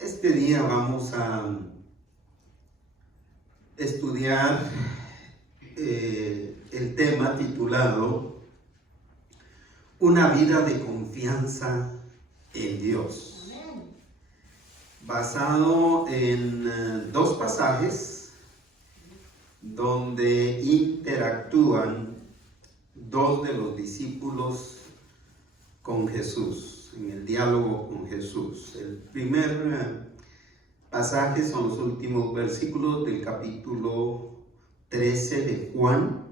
Este día vamos a estudiar el tema titulado Una vida de confianza en Dios, basado en dos pasajes donde interactúan dos de los discípulos con Jesús, en el diálogo con Jesús. El primer pasaje son los últimos versículos del capítulo 13 de Juan,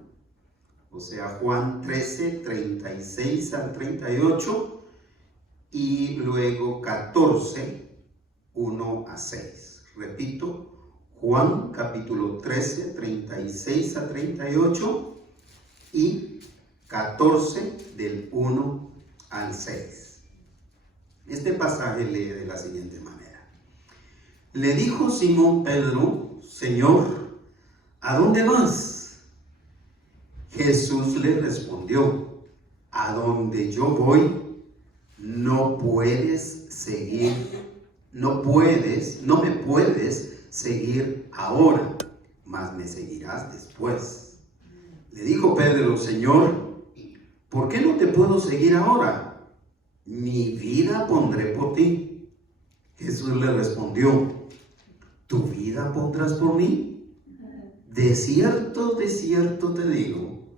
o sea, Juan 13, 36 al 38, y luego 14, 1 a 6. Repito, Juan capítulo 13, 36 a 38 y 14 del 1 al 6. Este pasaje lee de la siguiente manera. Le dijo Simón Pedro: Señor, ¿a dónde vas? Jesús le respondió: a donde yo voy, no me puedes seguir ahora, mas me seguirás después. Le dijo Pedro: Señor, ¿por qué no te puedo seguir ahora? Mi vida pondré por ti. Jesús le respondió: ¿tu vida pondrás por mí? De cierto te digo,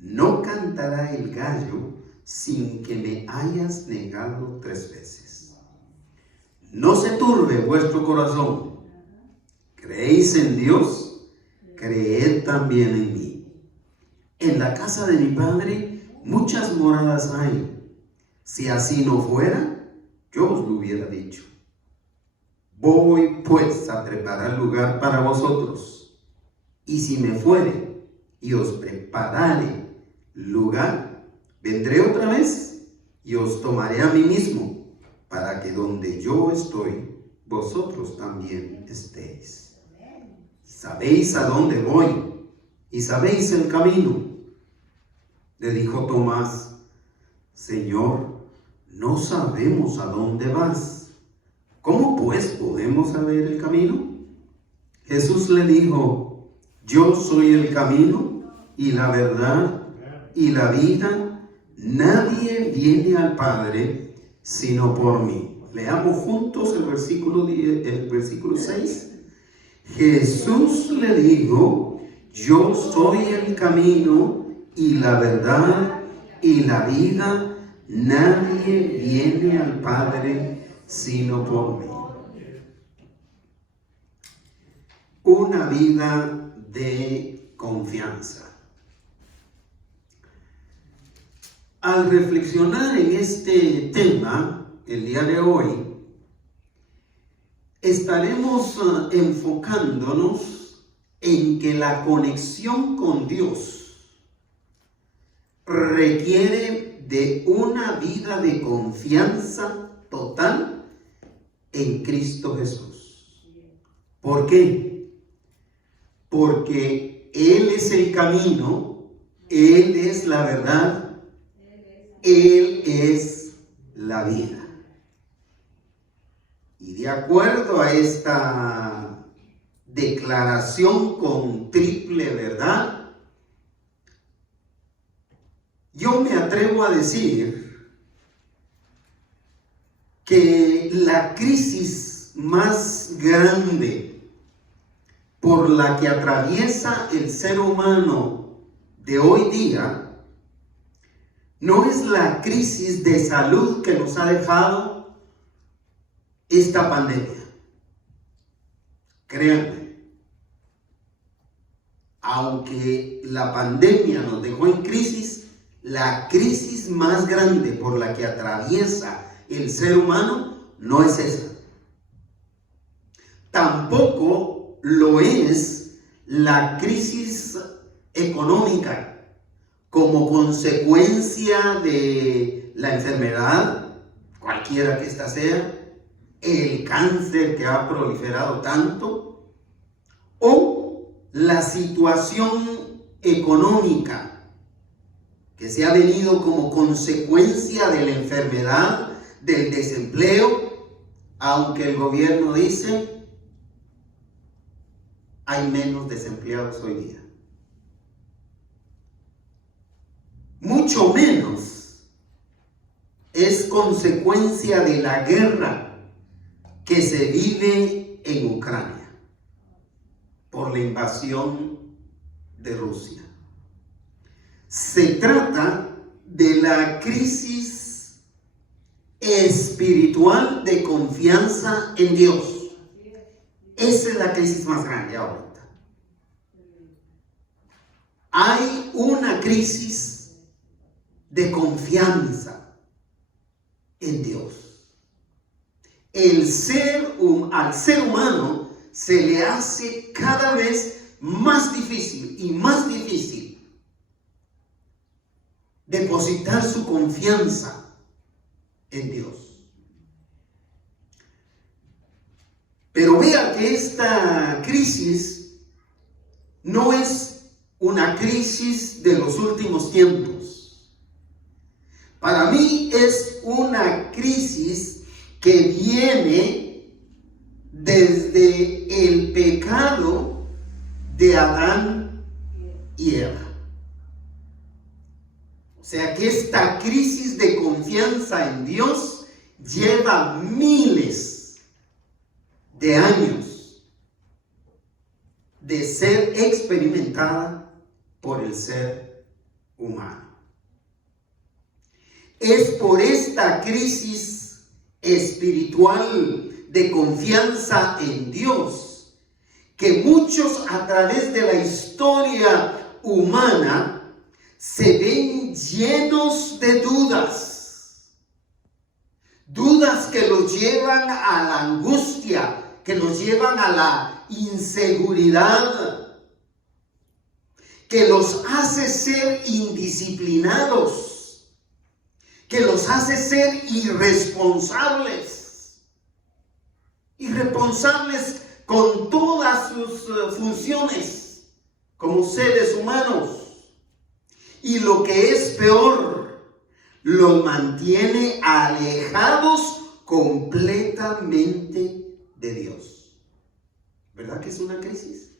no cantará el gallo sin que me hayas negado 3 veces. No se turbe vuestro corazón. ¿Creéis en Dios? Creed también en mí. En la casa de mi Padre muchas moradas hay. Si así no fuera, yo os lo hubiera dicho. Voy pues a preparar lugar para vosotros. Y si me fuere y os preparare lugar, vendré otra vez y os tomaré a mí mismo, para que donde yo estoy, vosotros también estéis. Sabéis a dónde voy y sabéis el camino. Le dijo Tomás: Señor, no sabemos a dónde vas. ¿Cómo pues podemos saber el camino? Jesús le dijo: yo soy el camino y la verdad y la vida. Nadie viene al Padre sino por mí. Leamos juntos el versículo 6. Jesús le dijo: yo soy el camino y la verdad y la vida. Nadie viene al Padre sino por mí. Una vida de confianza. Al reflexionar en este tema el día de hoy, estaremos enfocándonos en que la conexión con Dios requiere de una vida de confianza total en Cristo Jesús. ¿Por qué? Porque Él es el camino, Él es la verdad, Él es la vida. Y de acuerdo a esta declaración con triple verdad, yo me atrevo a decir que la crisis más grande por la que atraviesa el ser humano de hoy día no es la crisis de salud que nos ha dejado esta pandemia. Créanme, aunque la pandemia nos dejó en crisis, la crisis más grande por la que atraviesa el ser humano no es esa. Tampoco lo es la crisis económica como consecuencia de la enfermedad, cualquiera que ésta sea, el cáncer que ha proliferado tanto, o la situación económica que se ha venido como consecuencia de la enfermedad, del desempleo aunque el gobierno dice hay menos desempleados hoy día. Mucho menos es consecuencia de la guerra que se vive en Ucrania por la invasión de Rusia. Se trata de la crisis espiritual de confianza en Dios. Esa es la crisis más grande ahorita. Hay una crisis de confianza en Dios. Al ser humano se le hace cada vez más difícil y más difícil depositar su confianza en Dios. Pero vea que esta crisis no es una crisis de los últimos tiempos. Para mí es una crisis que viene desde el pecado de Adán y Eva. O sea que esta crisis de confianza en Dios lleva miles de años de ser experimentada por el ser humano. Es por esta crisis espiritual de confianza en Dios que muchos a través de la historia humana se ven llenos de dudas. Dudas que los llevan a la angustia, que los llevan a la inseguridad, que los hace ser indisciplinados, que los hace ser irresponsables con todas sus funciones como seres humanos. Y lo que es peor, los mantiene alejados completamente de Dios. ¿Verdad que es una crisis?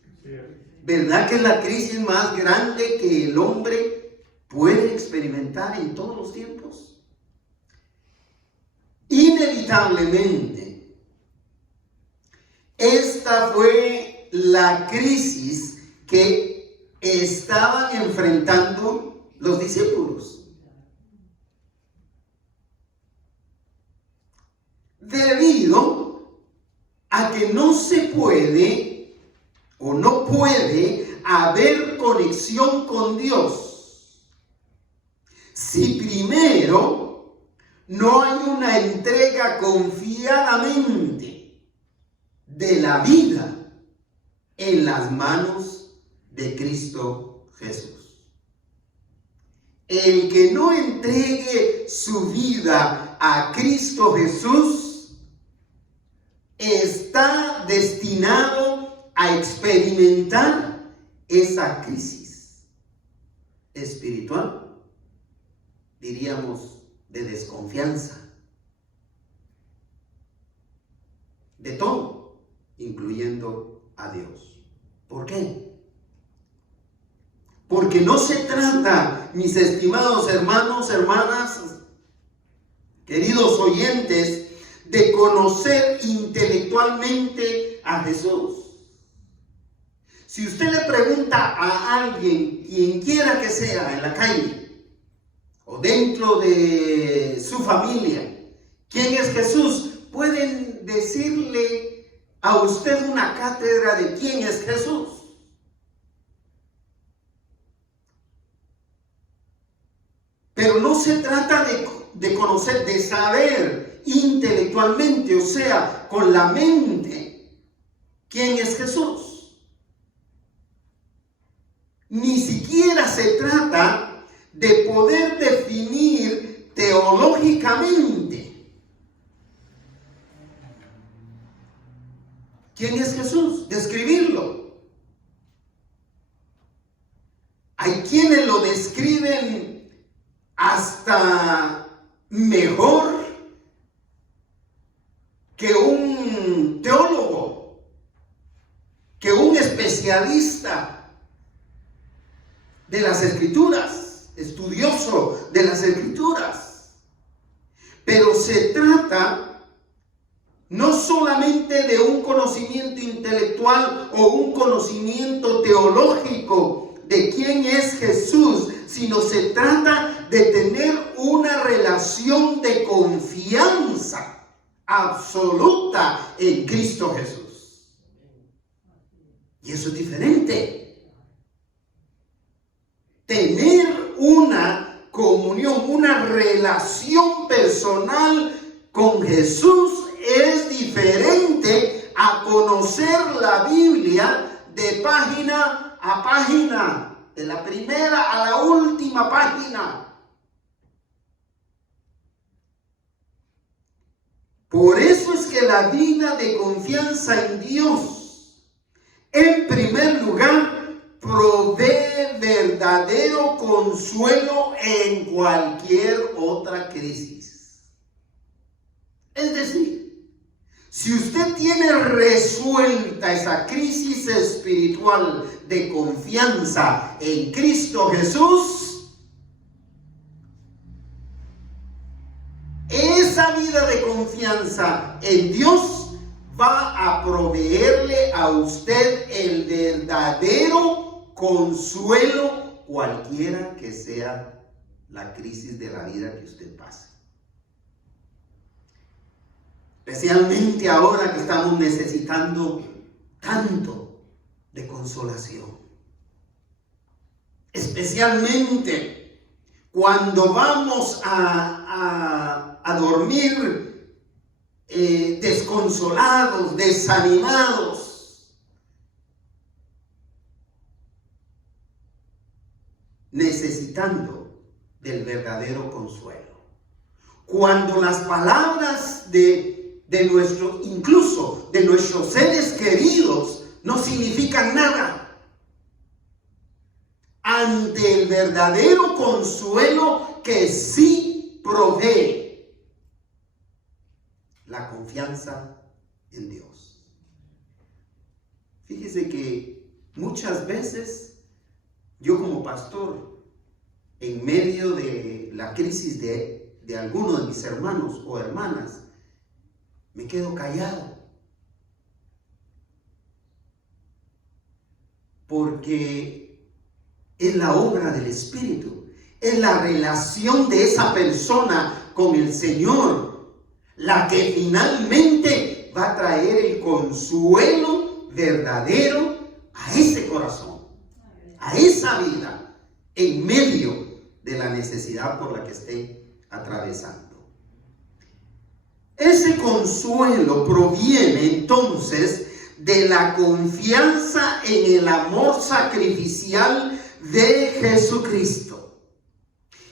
¿Verdad que es la crisis más grande que el hombre puede experimentar en todos los tiempos? Inevitablemente, esta fue la crisis que estaban enfrentando los discípulos. Debido a que no se puede o no puede haber conexión con Dios si primero no hay una entrega confiadamente de la vida en las manos de Cristo Jesús. El que no entregue su vida a Cristo Jesús está destinado a experimentar esa crisis espiritual, diríamos, de desconfianza, de todo, incluyendo a Dios. ¿Por qué? Porque no se trata, mis estimados hermanos, hermanas, queridos oyentes, de conocer intelectualmente a Jesús. Si usted le pregunta a alguien, quien quiera que sea, en la calle o dentro de su familia, ¿quién es Jesús?, pueden decirle a usted una cátedra de quién es Jesús. Pero no se trata de conocer, de saber intelectualmente, o sea, con la mente, quién es Jesús. Ni siquiera se trata de poder definir teológicamente quién es Jesús, describirlo. Hay quienes lo describen hasta mejor que un teólogo, que un especialista de las Escrituras, estudioso de las Escrituras. Pero se trata no solamente de un conocimiento intelectual o un conocimiento teológico de quién es Jesús, sino se trata de tener una relación de confianza absoluta en Cristo Jesús. Y eso es diferente. Tener una comunión, una relación personal con Jesús es diferente a conocer la Biblia de página a página, de la primera a la última página. Por eso es que la vida de confianza en Dios, en primer lugar, provee verdadero consuelo en cualquier otra crisis. Es decir, si usted tiene resuelta esa crisis espiritual de confianza en Cristo Jesús, esa vida de confianza en Dios va a proveerle a usted el verdadero consuelo, cualquiera que sea la crisis de la vida que usted pase. Especialmente ahora que estamos necesitando tanto de consolación. Especialmente cuando vamos a dormir desconsolados, desanimados, necesitando del verdadero consuelo. Cuando las palabras de incluso de nuestros seres queridos no significan nada ante el verdadero consuelo que sí provee la confianza en Dios. Fíjese que muchas veces yo como pastor, en medio de la crisis de alguno de mis hermanos o hermanas, me quedo callado. Porque es la obra del Espíritu, es la relación de esa persona con el Señor, la que finalmente va a traer el consuelo verdadero a ese corazón, a esa vida, en medio de la necesidad por la que esté atravesando. Ese consuelo proviene entonces de la confianza en el amor sacrificial de Jesucristo.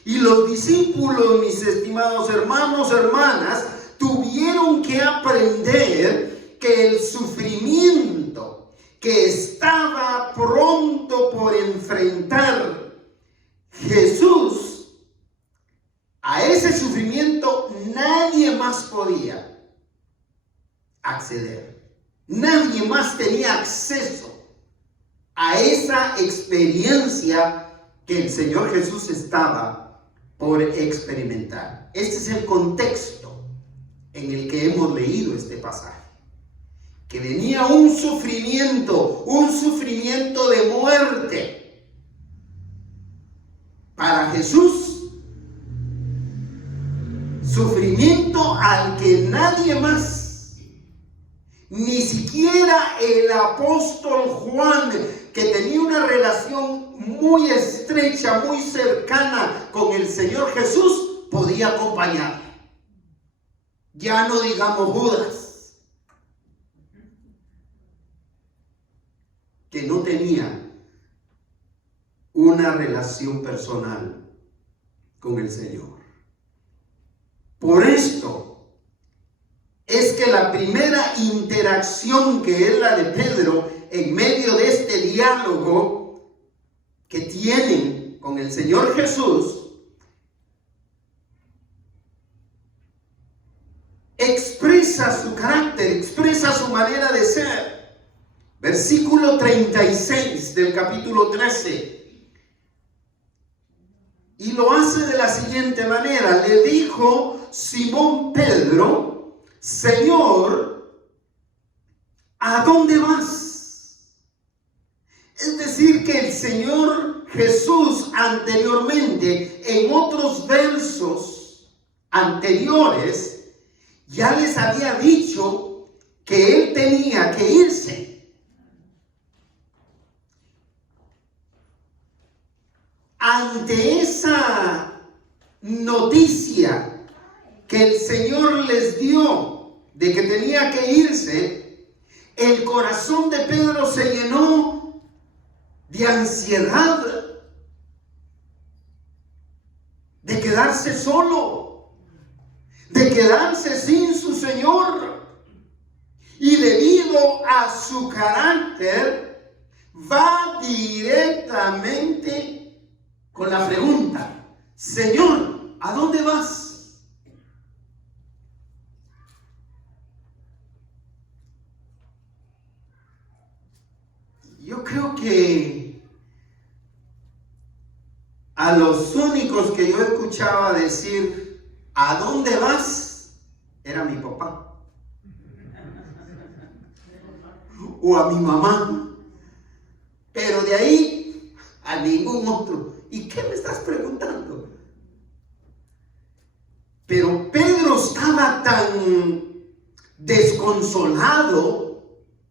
Y los discípulos, mis estimados hermanos, hermanas, tuvieron que aprender que el sufrimiento que estaba pronto por enfrentar Jesús, a ese sufrimiento nadie más podía acceder. Nadie más tenía acceso a esa experiencia que el Señor Jesús estaba por experimentar. Este es el contexto en el que hemos leído este pasaje. Que venía un sufrimiento de muerte para Jesús. Sufrimiento al que nadie más, ni siquiera el apóstol Juan, que tenía una relación muy estrecha, muy cercana con el Señor Jesús, podía acompañar. Ya no digamos Judas, que no tenía una relación personal con el Señor. Por esto es que la primera interacción, que es la de Pedro en medio de este diálogo que tienen con el Señor Jesús, expresa expresa su carácter, expresa su manera de ser. Versículo 36 del capítulo 13. Y lo hace de la siguiente manera. Le dijo Simón Pedro: Señor, ¿a dónde vas? Es decir, que el Señor Jesús anteriormente, en otros versos anteriores, ya les había dicho que Él tenía que irse. Ante esa noticia que el Señor les dio de que tenía que irse, el corazón de Pedro se llenó de ansiedad, de quedarse solo, de quedarse sin su Señor. Y debido a su carácter, va directamente con la pregunta: Señor, ¿a dónde vas? Yo creo que a los únicos que yo escuchaba decir ¿a dónde vas? Era mi papá o a mi mamá, pero de ahí a ningún otro. ¿Y qué me estás preguntando? Pero Pedro estaba tan desconsolado,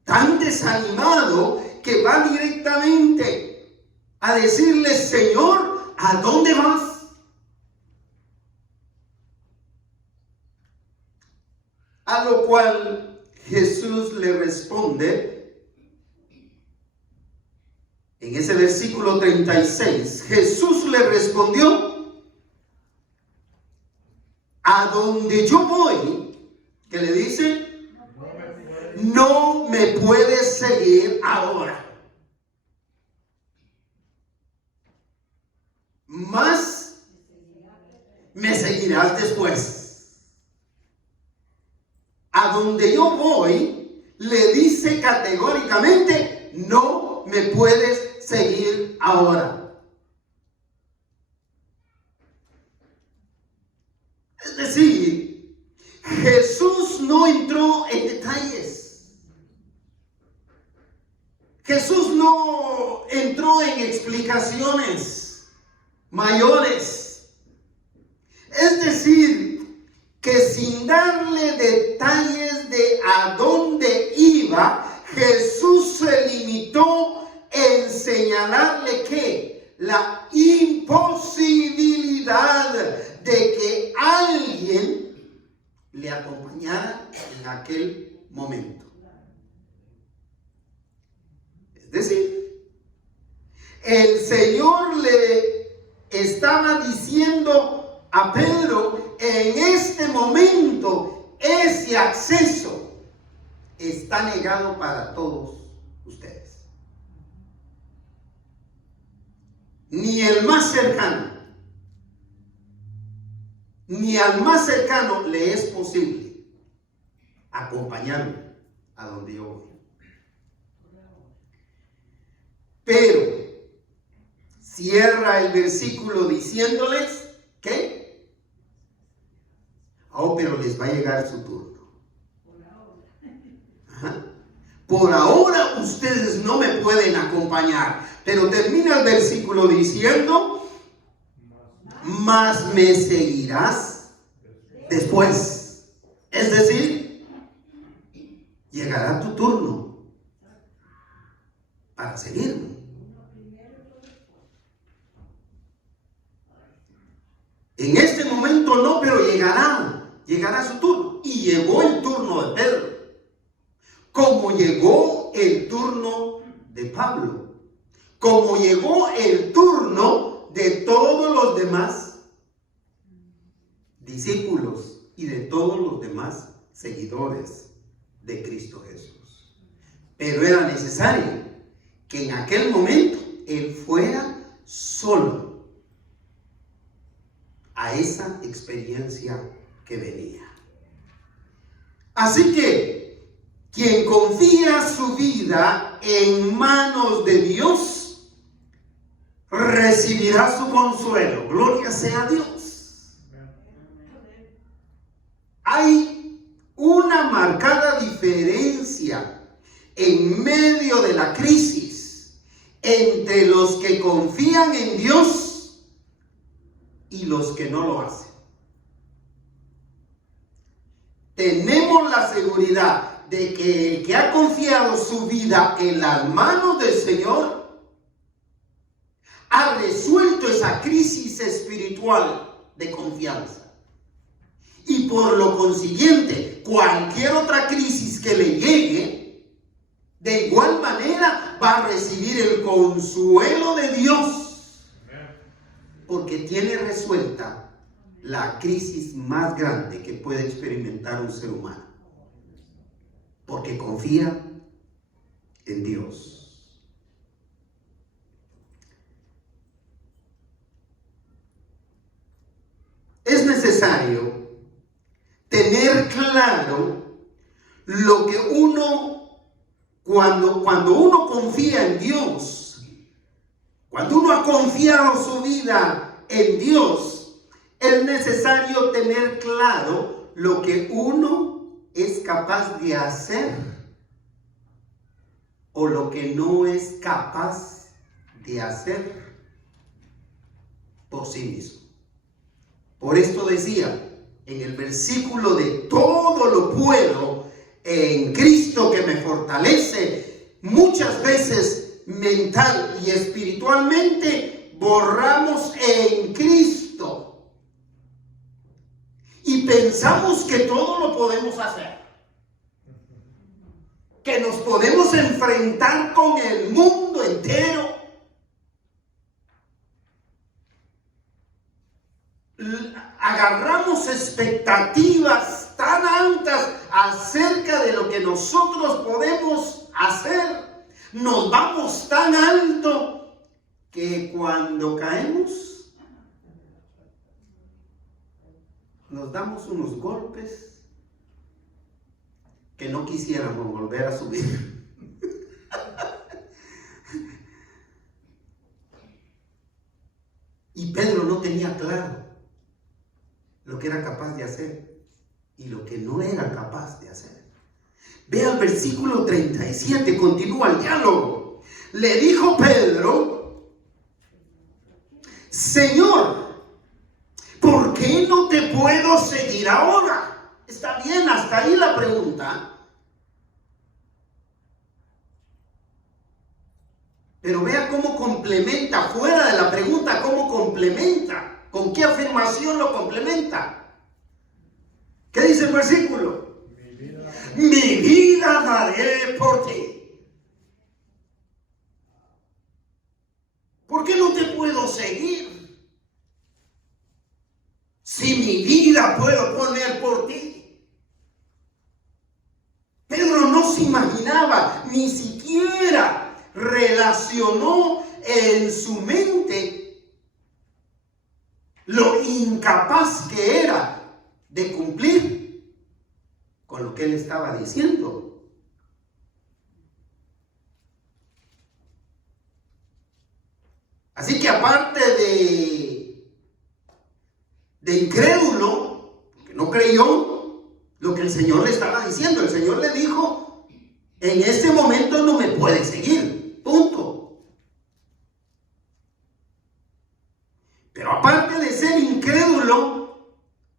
tan desanimado, que va directamente a decirle: Señor, ¿a dónde vas? A lo cual Jesús le responde en ese versículo 36. Jesús le respondió: a donde yo voy, ¿qué le dice? No me puedes seguir ahora, mas me seguirás después. A donde yo voy, le dice categóricamente: no me puedes seguir ahora. Es decir, Jesús no entró en detalles. Jesús no entró en explicaciones mayores. Es decir, que sin darle detalles de a dónde iba, Jesús se limitó en señalarle que la imposibilidad de que alguien le acompañara en aquel momento. Es decir, el Señor le estaba diciendo a Pedro: en este momento ese acceso está negado para todos ustedes. Ni el más cercano, ni al más cercano le es posible acompañarme a donde yo voy. Pero cierra el versículo diciéndoles que pero les va a llegar su turno. Ajá. Por ahora ustedes no me pueden acompañar. Pero termina el versículo diciendo: mas me seguirás después. Es decir, llegará tu turno para seguirme. En este momento no, pero llegará su turno. Y llegó el turno de Pedro, como llegó el turno de Pablo, como llegó el turno de todos los demás discípulos y de todos los demás seguidores de Cristo Jesús. Pero era necesario que en aquel momento él fuera solo a esa experiencia que venía. Así que quien confía su vida en manos de Dios recibirá su consuelo. Gloria sea a Dios. Hay una marcada diferencia en medio de la crisis entre los que confían en Dios y los que no lo hacen. Tenemos la seguridad de que el que ha confiado su vida en las manos del Señor ha resuelto esa crisis espiritual de confianza. Y por lo consiguiente, cualquier otra crisis que le llegue, de igual manera va a recibir el consuelo de Dios, porque tiene resuelta la crisis más grande que puede experimentar un ser humano, porque confía en Dios. Es necesario tener claro lo que uno, cuando uno confía en Dios, cuando uno ha confiado su vida en Dios, es necesario tener claro lo que uno es capaz de hacer o lo que no es capaz de hacer por sí mismo. Por esto decía en el versículo de todo lo puedo en Cristo que me fortalece, muchas veces mental y espiritualmente borramos en Cristo y pensamos que todo lo podemos hacer, que nos podemos enfrentar con el mundo entero. Agarramos expectativas tan altas acerca de lo que nosotros podemos hacer. Nos vamos tan alto que cuando caemos nos damos unos golpes que no quisiéramos volver a subir. Y Pedro no tenía claro lo que era capaz de hacer y lo que no era capaz de hacer. Vea el versículo 37, continúa el diálogo. Le dijo Pedro: Señor, ¿por qué no te puedo seguir ahora? Está bien, hasta ahí la pregunta. Pero vea cómo complementa, fuera de la pregunta, cómo complementa. ¿Con qué afirmación lo complementa? ¿Qué dice el versículo? Mi vida daré por ti. ¿Por qué no te puedo seguir? Si mi vida puedo poner por ti. Pedro no se imaginaba, ni siquiera relacionó en su mente lo incapaz que era de cumplir con lo que él estaba diciendo. Así que aparte de incrédulo, que no creyó lo que el Señor le estaba diciendo, el Señor le dijo: en este momento no me puedes seguir, punto. Pero aparte de ser incrédulo,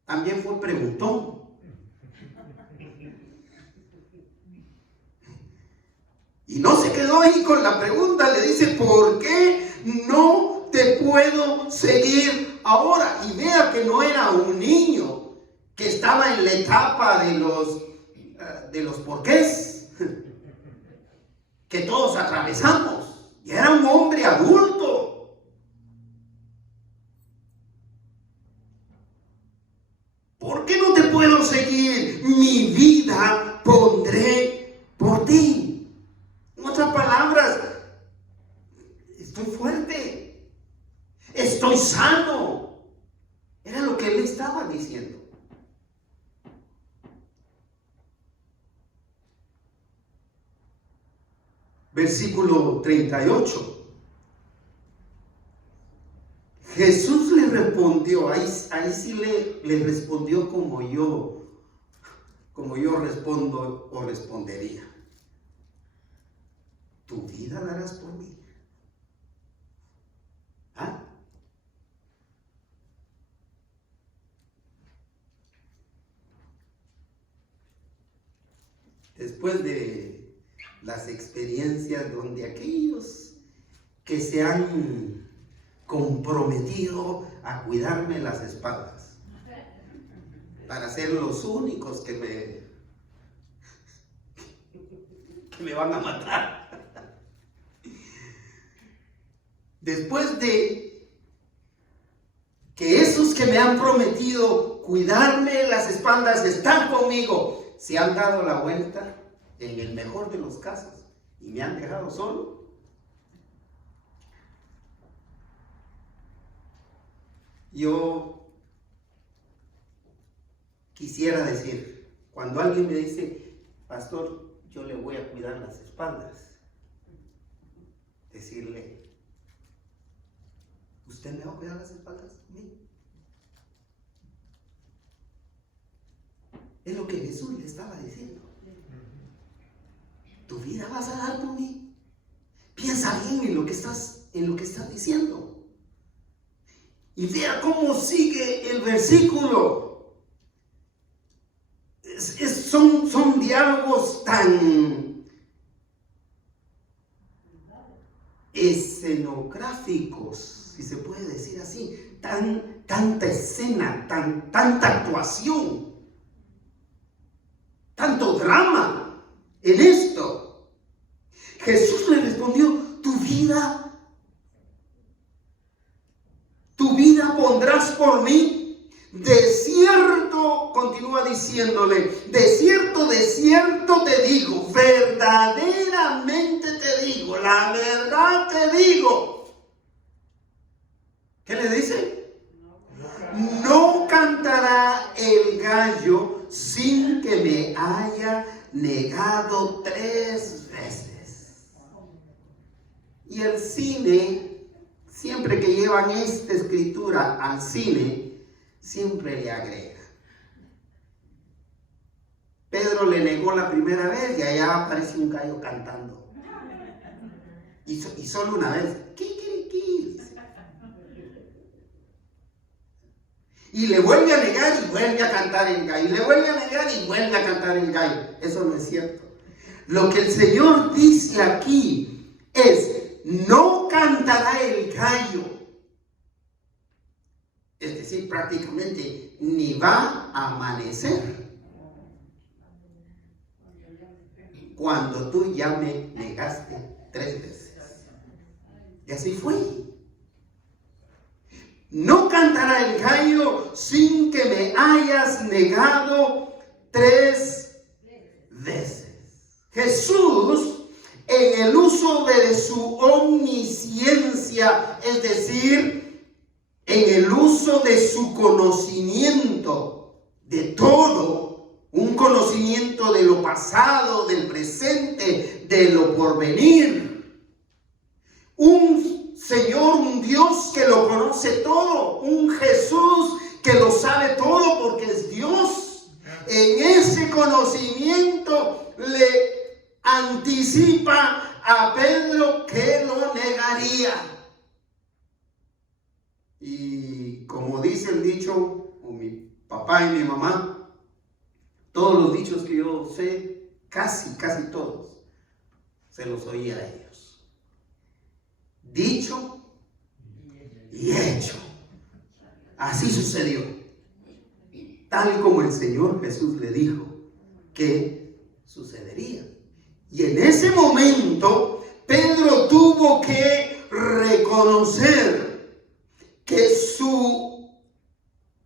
también fue preguntón. Y no se quedó ahí con la pregunta, le dice: ¿por qué no te puedo seguir ahora? Y vea que no era un niño que estaba en la etapa de los porqués que todos atravesamos. Y era un hombre adulto. ¿Por qué no te puedo seguir? Mi vida pondré por ti. En otras palabras, estoy fuerte, estoy sano. Era lo que él estaba diciendo. versículo 38. Jesús le respondió, ahí sí le respondió como yo respondo o respondería. ¿Tu vida darás por mí? ¿Ah? Después de las experiencias donde aquellos que se han comprometido a cuidarme las espaldas para ser los únicos que me van a matar. Después de que esos que me han prometido cuidarme las espaldas, estar conmigo, se han dado la vuelta, en el mejor de los casos, y me han dejado solo, yo quisiera decir, cuando alguien me dice, pastor, yo le voy a cuidar las espaldas, decirle, ¿usted me va a cuidar las espaldas? ¿Sí? Es lo que Jesús le estaba diciendo. ¿Tu vida vas a dar por mí? Piensa bien en lo que estás diciendo. Y vea cómo sigue el versículo. Son diálogos tan escenográficos, si se puede decir así, tanta escena, tanta actuación, tanto drama en esto. Jesús le respondió, tu vida pondrás por mí. De cierto, continúa diciéndole, de cierto te digo, verdaderamente te digo, la verdad te digo. ¿Qué le dice? No cantará el gallo sin que me haya negado 3 veces. Y el cine, siempre que llevan esta escritura al cine, siempre le agrega. Pedro le negó la primera vez y allá aparece un gallo cantando. Y solo una vez. Y le vuelve a negar y vuelve a cantar el gallo. Y le vuelve a negar y vuelve a cantar el gallo. Eso no es cierto. Lo que el Señor dice aquí es, no cantará el gallo. Es decir, prácticamente ni va a amanecer cuando tú ya me negaste 3 veces. Y así fue. No cantará el gallo sin que me hayas negado 3 veces. Jesús, en el uso de su omnisciencia, es decir, en el uso de su conocimiento de todo, un conocimiento de lo pasado, del presente, de lo porvenir, un Señor, un Dios que lo conoce todo, un Jesús que lo sabe todo porque es Dios. En ese conocimiento le anticipa a Pedro que lo negaría. Y como dice el dicho, o mi papá y mi mamá, todos los dichos que yo sé, casi todos, se los oí a ellos. Dicho y hecho. Así sucedió. Tal como el Señor Jesús le dijo que sucedería. Y en ese momento, Pedro tuvo que reconocer que su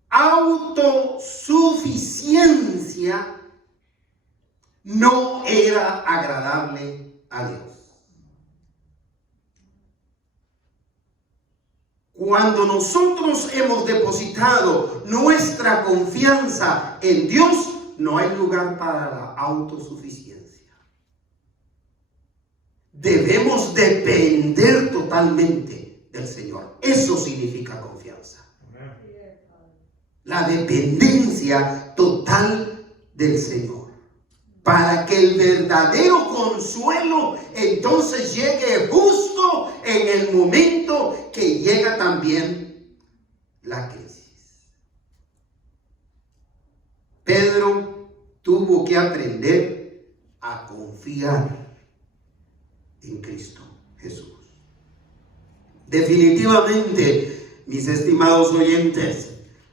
autosuficiencia no era agradable a Dios. Cuando nosotros hemos depositado nuestra confianza en Dios, no hay lugar para la autosuficiencia. debemos depender totalmente del Señor. Eso significa confianza. La dependencia total del Señor. Para que el verdadero consuelo entonces llegue justo en el momento que llega también la crisis. Pedro tuvo que aprender a confiar en Cristo Jesús. Definitivamente, mis estimados oyentes,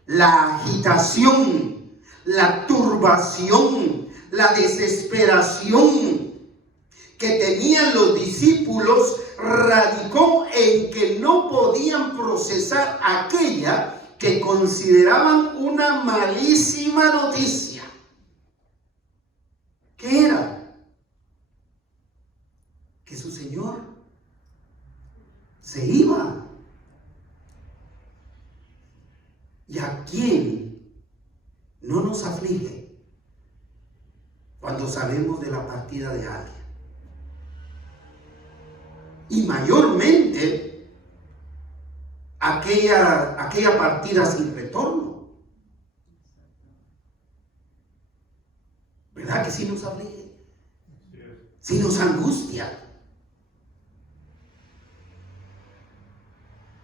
la agitación, la turbación, la desesperación que tenían los discípulos radicó en que no podían procesar aquella que consideraban una malísima noticia. ¿Qué era? Que su Señor se iba. ¿Y a quién no nos aflige cuando sabemos de la partida de alguien? Y mayormente aquella partida sin retorno. ¿Verdad que sí nos aflige? Sí nos angustia.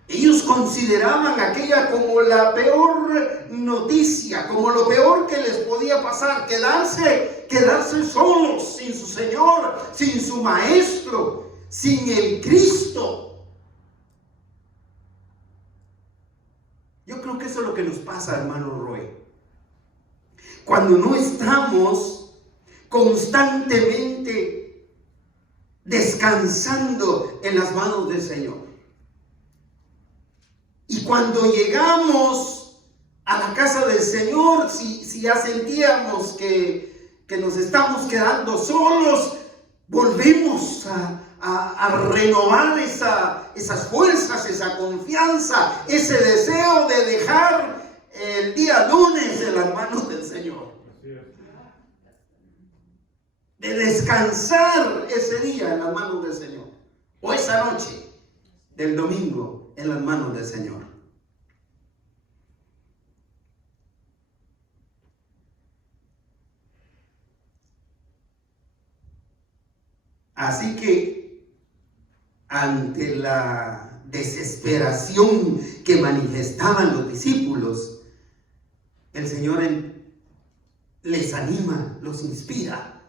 Ellos consideraban aquella como la peor noticia, como lo peor que les podía pasar, quedarse solos, sin su Señor, sin su Maestro, sin el Cristo. Yo creo que eso es lo que nos pasa, hermano Roy. Cuando no estamos constantemente descansando en las manos del Señor. Y cuando llegamos a la casa del Señor, si ya sentíamos que nos estamos quedando solos, volvemos a renovar esas fuerzas, esa confianza, ese deseo de dejar el día lunes en las manos del Señor. De descansar ese día en las manos del Señor. O esa noche del domingo en las manos del Señor. Así que ante la desesperación que manifestaban los discípulos, el Señor les anima, los inspira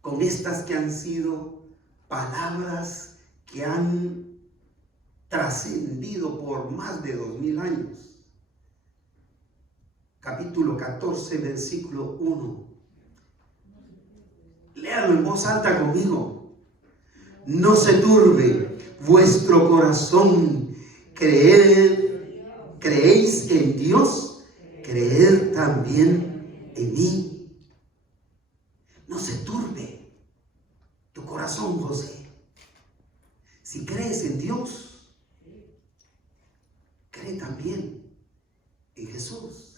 con estas que han sido palabras que han trascendido por más de 2000 años. Capítulo 14, versículo 1. Léalo en voz alta conmigo. No se turbe vuestro corazón. Creéis en Dios, creed también en mí. No se turbe tu corazón, José. Si crees en Dios, cree también en Jesús.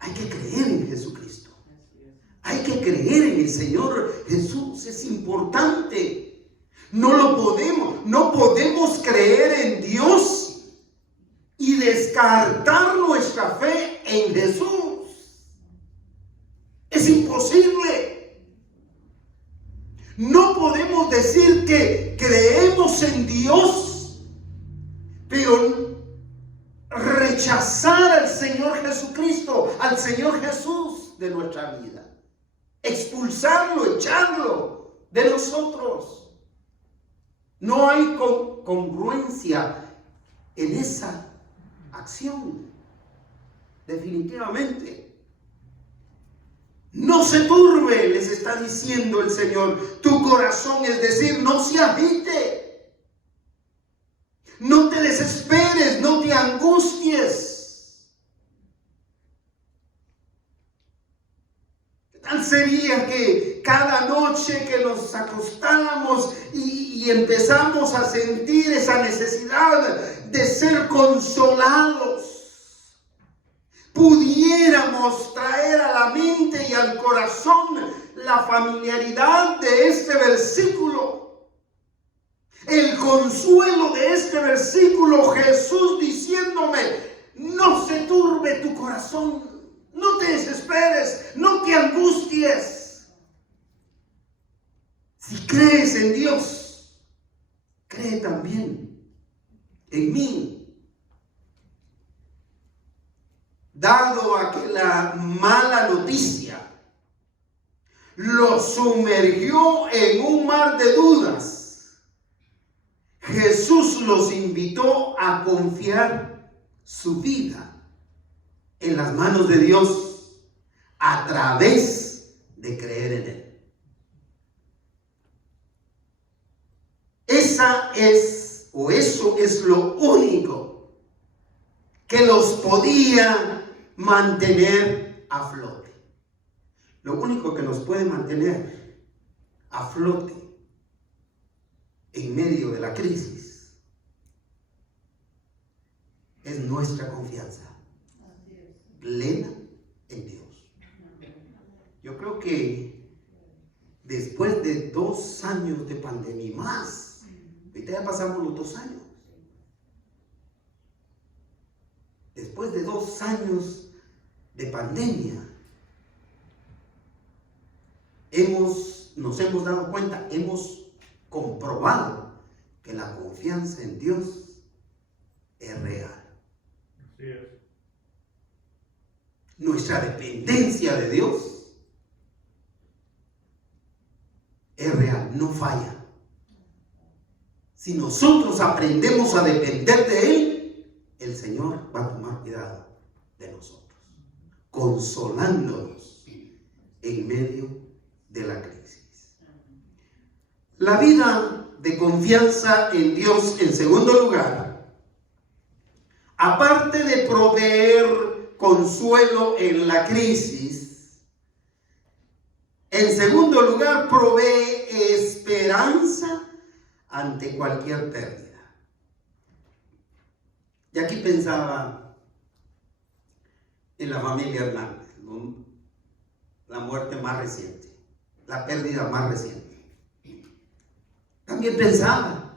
Hay que creer en Jesucristo. Hay que creer en el Señor Jesús. Es importante. No podemos creer en Dios y descartar nuestra fe en Jesús. Es imposible. No podemos decir que creemos en Dios, pero rechazar al Señor Jesucristo, al Señor Jesús de nuestra vida. Expulsarlo, echarlo de nosotros. No hay congruencia en esa acción. Definitivamente. No se turbe, les está diciendo el Señor, tu corazón, es decir, no se agite. No te desesperes, no te angusties. Tal sería que cada noche que nos acostamos y empezamos a sentir esa necesidad de ser consolados, pudiéramos traer a la mente y al corazón la familiaridad de este versículo, el consuelo de este versículo, Jesús diciéndome: no se turbe tu corazón, no te desesperes, no te angusties. Si crees en Dios, cree también en mí. Dado a que la mala noticia lo sumergió en un mar de dudas, Jesús los invitó a confiar su vida en las manos de Dios a través de creer en Él. Eso es lo único que los podía mantener a flote. Lo único que nos puede mantener a flote en medio de la crisis es nuestra confianza plena en Dios. Yo creo que después de 2 años de pandemia y más, ahorita ya pasamos los 2 años. Después de 2 años de pandemia, nos hemos dado cuenta, hemos comprobado que la confianza en Dios es real. Así es. Nuestra dependencia de Dios es real, no falla. Si nosotros aprendemos a depender de Él, el Señor va a tomar cuidado de nosotros, consolándonos en medio de la crisis. La vida de confianza en Dios, en segundo lugar, aparte de proveer consuelo en la crisis, en segundo lugar provee esperanza ante cualquier pérdida. Y aquí pensaba en la familia Hernández, ¿no? La muerte más reciente, la pérdida más reciente. También pensaba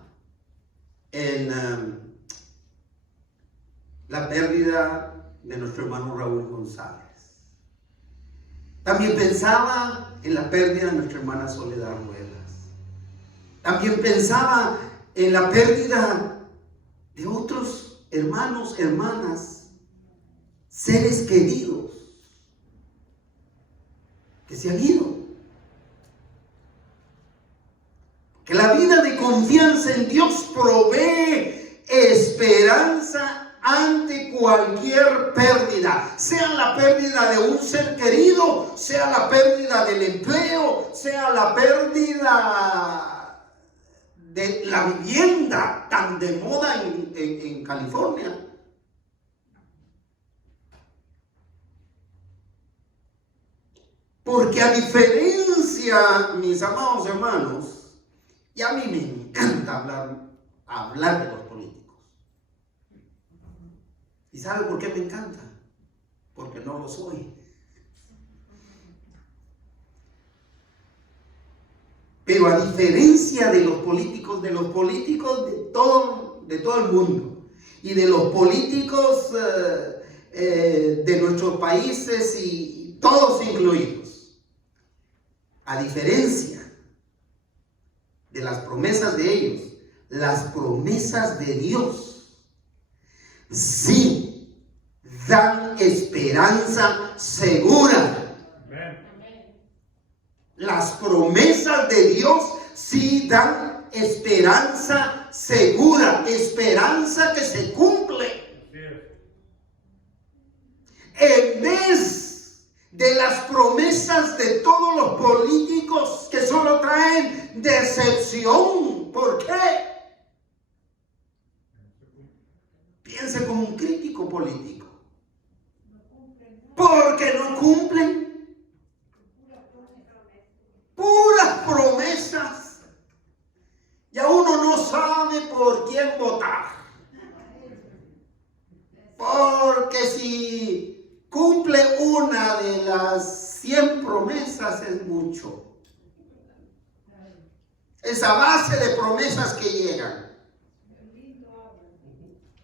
en la pérdida de nuestro hermano Raúl González. También pensaba en la pérdida de nuestra hermana Soledad Ruelas. También pensaba en la pérdida de otros hermanos, hermanas, seres queridos que se han ido. Que la vida de confianza en Dios provee esperanza ante cualquier pérdida, sea la pérdida de un ser querido, sea la pérdida del empleo, sea la pérdida de la vivienda tan de moda en California. Porque a diferencia, mis amados hermanos, y a mí me encanta hablar de los políticos. ¿Y sabe por qué me encanta? Porque no lo soy. Pero a diferencia de los políticos de todo el mundo, y de los políticos de nuestros países y todos incluidos, a diferencia de las promesas de ellos, las promesas de Dios sí dan esperanza segura. Amén. Las promesas de Dios sí dan esperanza segura, esperanza que se cumple. En vez de las promesas de todos los políticos que solo traen decepción. ¿Por qué? Piense como un crítico político. Porque no cumplen. Puras promesas. Ya uno no sabe por quién votar. Porque si cumple una de las 100 promesas es mucho. Esa base de promesas que llegan,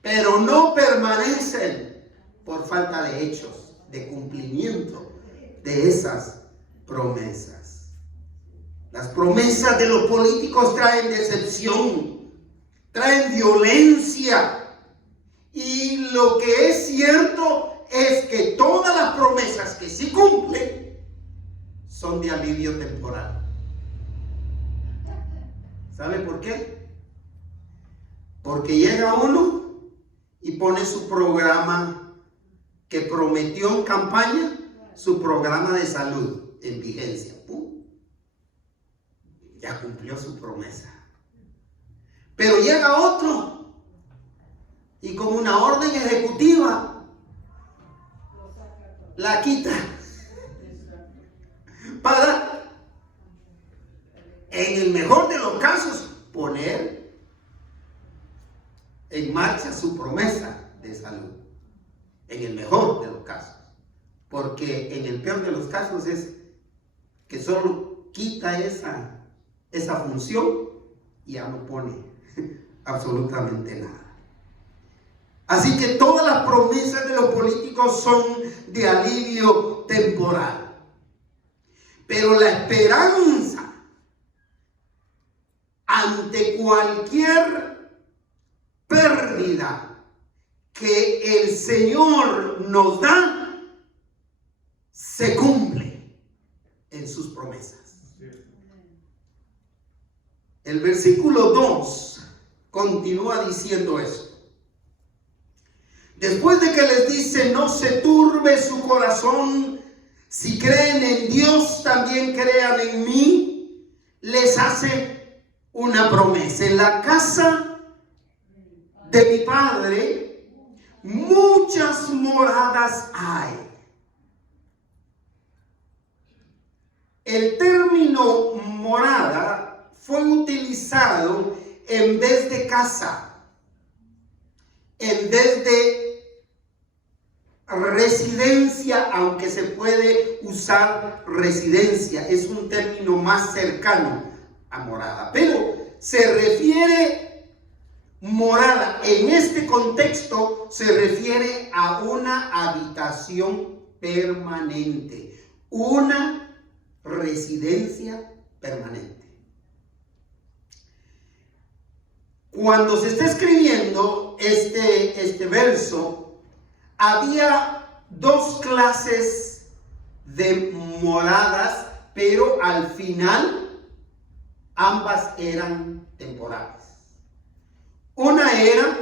pero no permanecen por falta de hechos, de cumplimiento de esas promesas. Las promesas de los políticos traen decepción, traen violencia, y lo que es cierto es que todas las promesas que sí cumplen son de alivio temporal. ¿Sabe por qué? Porque llega uno y pone su programa que prometió en campaña, su programa de salud en vigencia. ¡Pum! Ya cumplió su promesa. Pero llega otro y con una orden ejecutiva la quita para, en el mejor de los casos, poner en marcha su promesa de salud. En el mejor de los casos. Porque en el peor de los casos es que solo quita esa función y ya no pone absolutamente nada. Así que todas las promesas de los políticos son de alivio temporal. Pero la esperanza ante cualquier pérdida que el Señor nos da, se cumple en sus promesas. El versículo 2 continúa diciendo esto. Después de que les dice, no se turbe su corazón, si creen en Dios, también crean en mí, les hace una promesa. En la casa de mi Padre muchas moradas hay. El término morada fue utilizado en vez de casa, en vez de residencia, aunque se puede usar residencia, es un término más cercano a morada, pero se refiere morada, en este contexto se refiere a una habitación permanente, una residencia permanente. Cuando se está escribiendo este verso, había dos clases de moradas, pero al final ambas eran temporales. Una era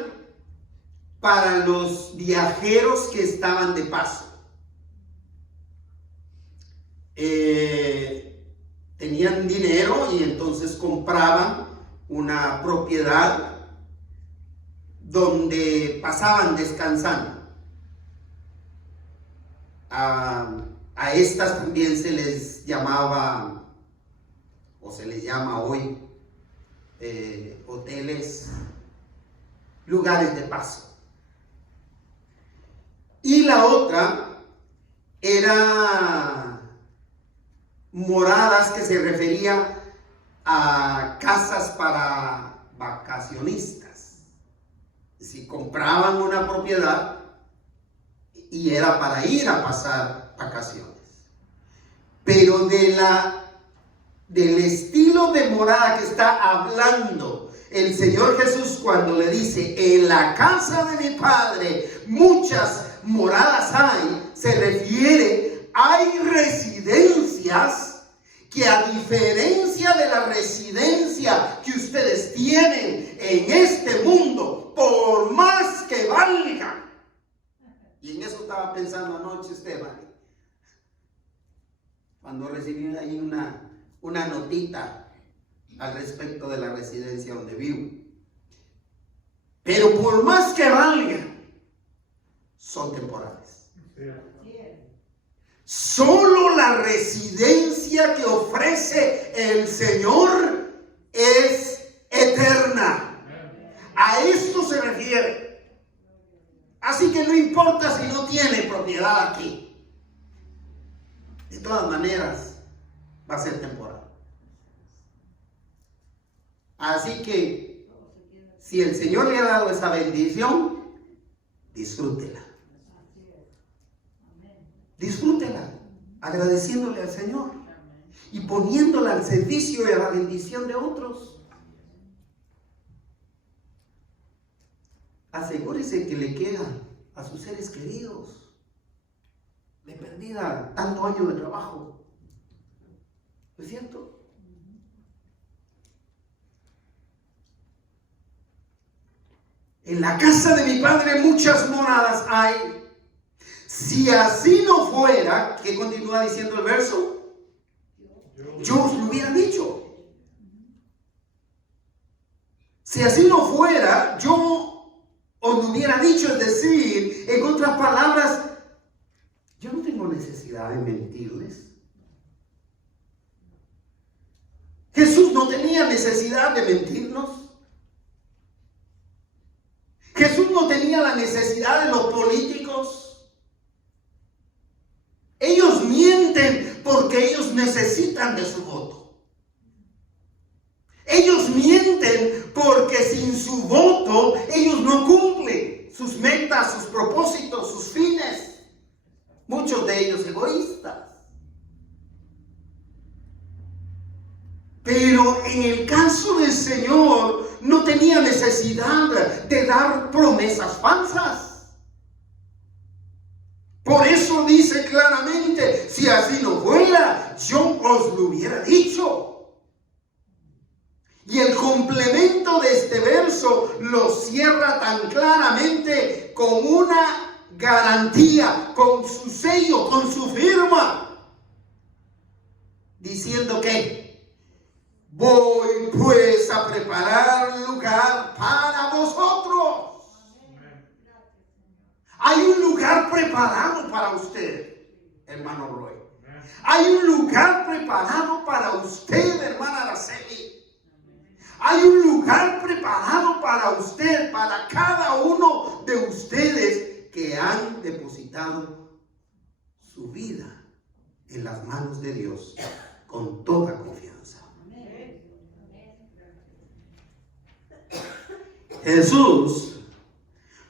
para los viajeros que estaban de paso. Tenían dinero y entonces compraban una propiedad donde pasaban descansando. A estas también se les llamaba, o se les llama hoy, hoteles, lugares de paso. Y la otra era moradas, que se refería a casas para vacacionistas. Si compraban una propiedad y era para ir a pasar vacaciones. Pero del estilo de morada que está hablando el Señor Jesús cuando le dice, en la casa de mi Padre muchas moradas hay, se refiere, hay residencias que, a diferencia de la residencia que ustedes tienen en este mundo, por más que valga. Y en eso estaba pensando anoche Esteban, cuando recibí ahí una notita al respecto de la residencia donde vivo. Pero por más que valga, son temporales. Solo la residencia que ofrece el Señor es eterna. A esto se refiere. Así que no importa si no tiene propiedad aquí. De todas maneras, va a ser temporal. Así que, si el Señor le ha dado esa bendición, disfrútela. Disfrútela, agradeciéndole al Señor y poniéndola al servicio y a la bendición de otros. Asegúrese que le queda a sus seres queridos de perdida tanto año de trabajo. ¿No es cierto? En la casa de mi Padre muchas moradas hay. Si así no fuera, ¿qué continúa diciendo el verso? Yo os lo hubiera dicho. Si así no fuera, yo os lo hubiera dicho. Es decir, en otras palabras, yo no tengo necesidad de mentirles. Jesús no tenía necesidad de mentirnos. Jesús no tenía la necesidad de los políticos. Ellos mienten porque ellos necesitan de su voto. Ellos mienten porque sin su voto ellos no cumplen sus metas, sus propósitos, sus fines. Muchos de ellos egoístas. Pero en el caso del Señor no tenía necesidad de dar promesas falsas. Por eso dice claramente, si así no fuera, yo os lo hubiera dicho. Y el complemento de este verso lo cierra tan claramente con una garantía, con su sello, con su firma, diciendo que voy pues a preparar lugar para vosotros. Hay un lugar preparado para usted, hermano Roy. Hay un lugar preparado para usted, hermana Araceli. Hay un lugar preparado para usted, para cada uno de ustedes que han depositado su vida en las manos de Dios con toda confianza. Jesús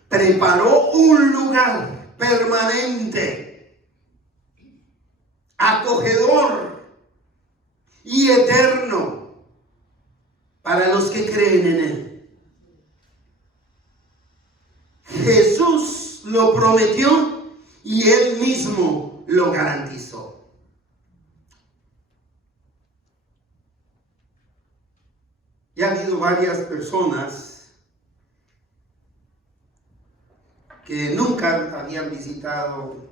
preparó un lugar permanente, acogedor y eterno para los que creen en Él. Jesús lo prometió y Él mismo lo garantizó. Ya ha habido varias personas que nunca habían visitado,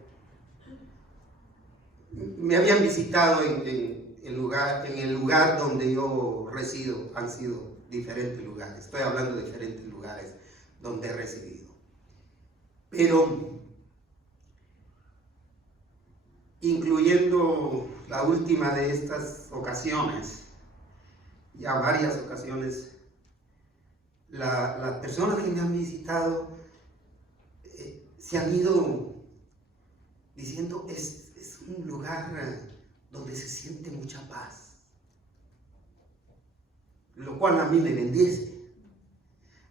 me habían visitado en el lugar donde yo resido. Han sido diferentes lugares, estoy hablando de diferentes lugares donde he residido. Pero, incluyendo la última de estas ocasiones, ya varias ocasiones, las personas que me han visitado se han ido diciendo, es un lugar donde se siente mucha paz, lo cual a mí me bendice.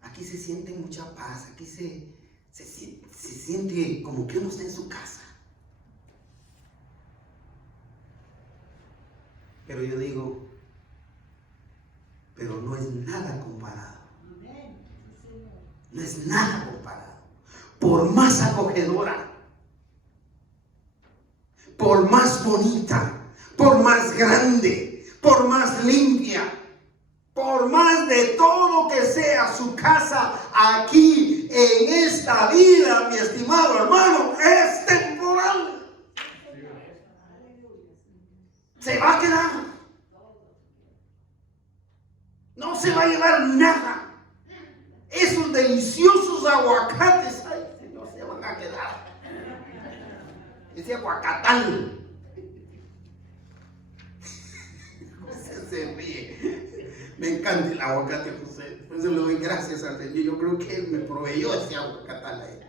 Aquí se siente mucha paz, aquí se siente como que uno está en su casa. Pero yo digo, pero no es nada comparado. No es nada comparado. Por más acogedora, por más bonita, por más grande, por más limpia, por más de todo que sea su casa aquí en esta vida, mi estimado hermano, es temporal. Se va a quedar. No se va a llevar nada. Esos deliciosos aguacates, ay, no se van a quedar. Ese aguacatán. José se ríe. Me encanta el aguacate, José. Por eso le doy gracias al Señor. Yo creo que Él me proveyó ese aguacatán a él.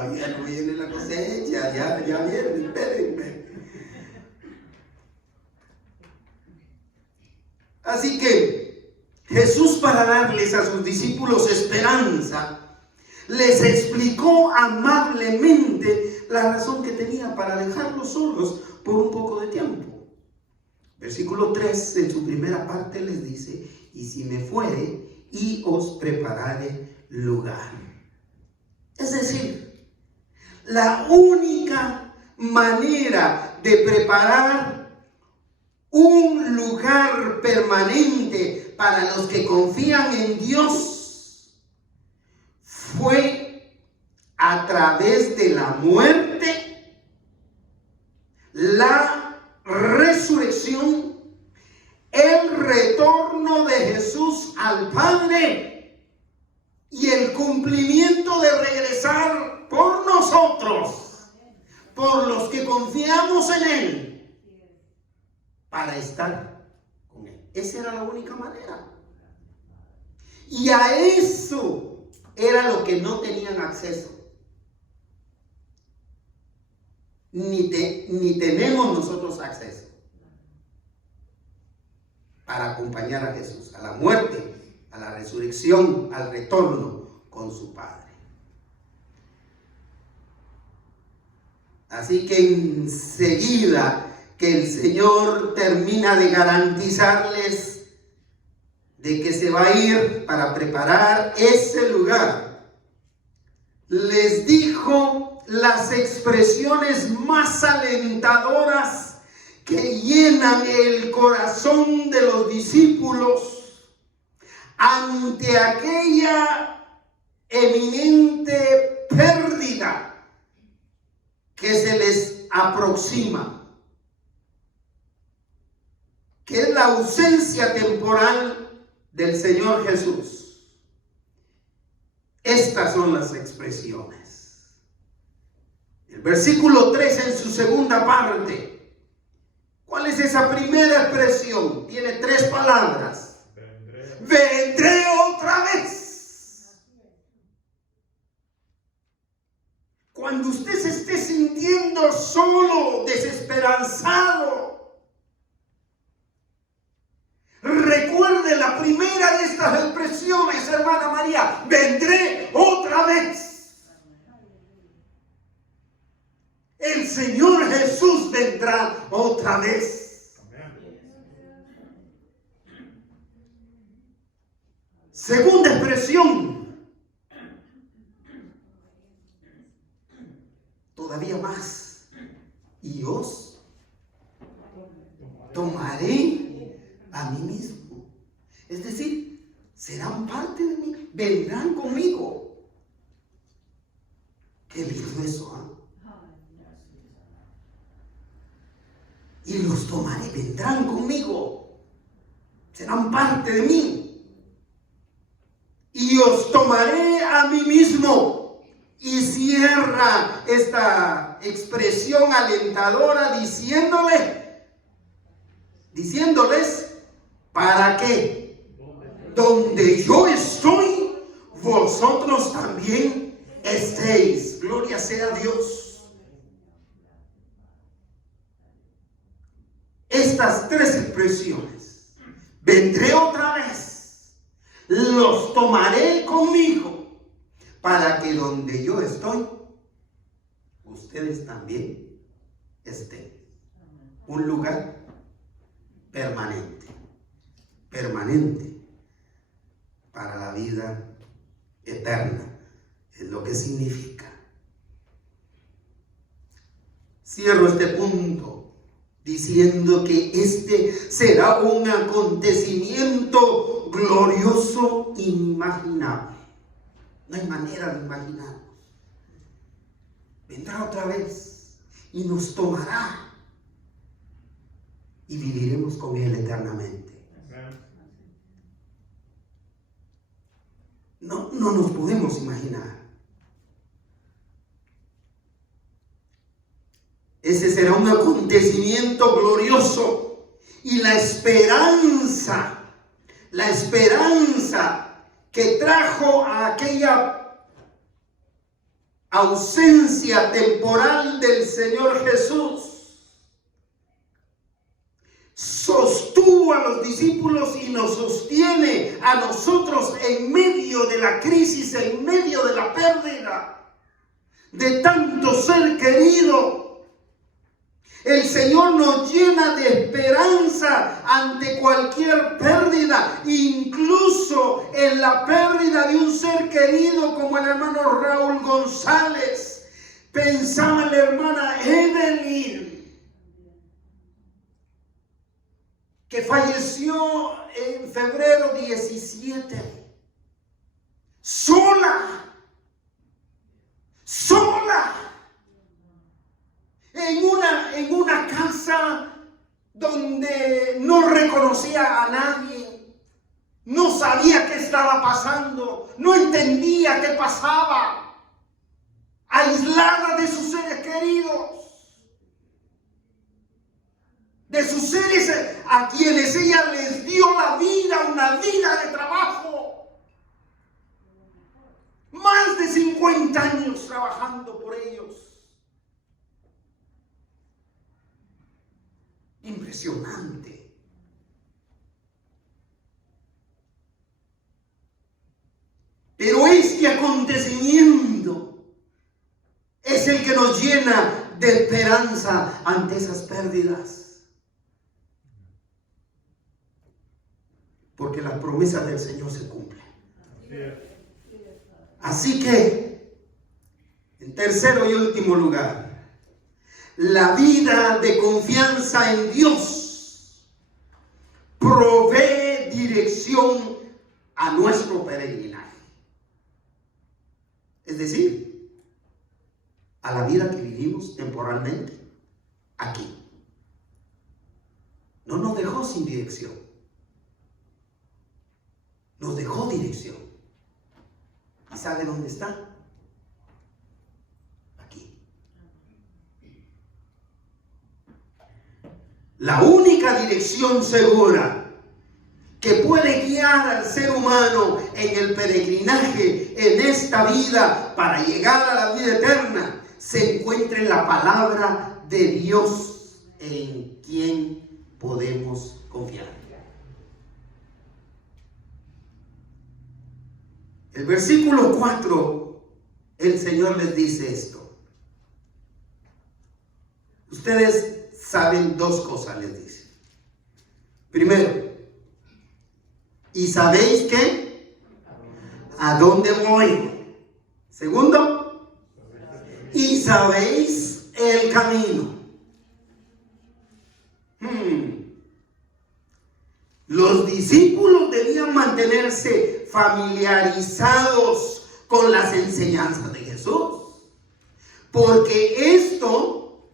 todavía no viene la cosecha, ya viene, espérenme. Así que Jesús, para darles a sus discípulos esperanza, les explicó amablemente la razón que tenía para dejarlos solos por un poco de tiempo. Versículo 3, en su primera parte les dice: y si me fuere y os prepararé lugar. Es decir, la única manera de preparar un lugar permanente para los que confían en Dios fue a través de la muerte, la resurrección, el retorno de Jesús al Padre y el cumplimiento de regresar por nosotros, por los que confiamos en Él, para estar con Él. Esa era la única manera. Y a eso era lo que no tenían acceso. Ni tenemos nosotros acceso para acompañar a Jesús a la muerte, a la resurrección, al retorno con su Padre. Así que enseguida que el Señor termina de garantizarles de que se va a ir para preparar ese lugar, les dijo las expresiones más alentadoras que llenan el corazón de los discípulos ante aquella eminente pérdida que se les aproxima, que es la ausencia temporal del Señor Jesús. Estas son las expresiones. El versículo 3 en su segunda parte. ¿Cuál es esa primera expresión? Tiene 3 palabras. Vendré otra vez. Cuando usted se esté sintiendo solo, desesperanzado, recuerde la primera de estas expresiones, hermana María: vendré otra vez. El Señor Jesús vendrá otra vez. Segunda expresión, todavía más: y os tomaré a mí mismo. Es decir, serán parte de mí, vendrán conmigo. Qué lindo eso, ¿ah? Y los tomaré, vendrán conmigo, serán parte de mí. Y os tomaré a mí mismo. Y cierra esta expresión alentadora diciéndoles: ¿para qué? Donde yo estoy, vosotros también estéis. Gloria sea a Dios. Estas 3 expresiones: vendré otra vez, los tomaré conmigo, para que donde yo estoy, ustedes también estén. Un lugar permanente para la vida eterna, es lo que significa. Cierro este punto diciendo que este será un acontecimiento glorioso, inimaginable. No hay manera de imaginarnos. Vendrá otra vez y nos tomará y viviremos con Él eternamente. No nos podemos imaginar. Ese será un acontecimiento glorioso. Y la esperanza que trajo a ausencia temporal del Señor Jesús sostuvo a los discípulos y nos sostiene a nosotros en medio de la crisis, en medio de la pérdida de tanto ser querido. El Señor nos llena de esperanza ante cualquier pérdida, incluso en la pérdida de un ser querido como el hermano Raúl González. Pensaba la hermana Evelyn, que falleció en febrero 17, sola, en una casa donde no reconocía a nadie, no sabía qué estaba pasando, no entendía qué pasaba, aislada de sus seres queridos, de sus seres a quienes ella les dio la vida, una vida de trabajo. Más de 50 años trabajando por ellos. Impresionante. Pero este acontecimiento es el que nos llena de esperanza ante esas pérdidas. Porque las promesas del Señor se cumplen. Así que, en tercero y último lugar, la vida de confianza en Dios provee dirección a nuestro peregrinaje. Es decir, a la vida que vivimos temporalmente aquí. No nos dejó sin dirección. Nos dejó dirección. ¿Y sabe dónde está? Aquí. La única dirección segura que puede guiar al ser humano en el peregrinaje en esta vida para llegar a la vida eterna se encuentra en la palabra de Dios, en quien podemos confiar. El versículo 4, el Señor les dice esto. Ustedes saben dos cosas, les dice. Primero, ¿y sabéis qué? ¿A dónde voy? Segundo, ¿y sabéis el camino? Los discípulos debían mantenerse familiarizados con las enseñanzas de Jesús. Porque esto,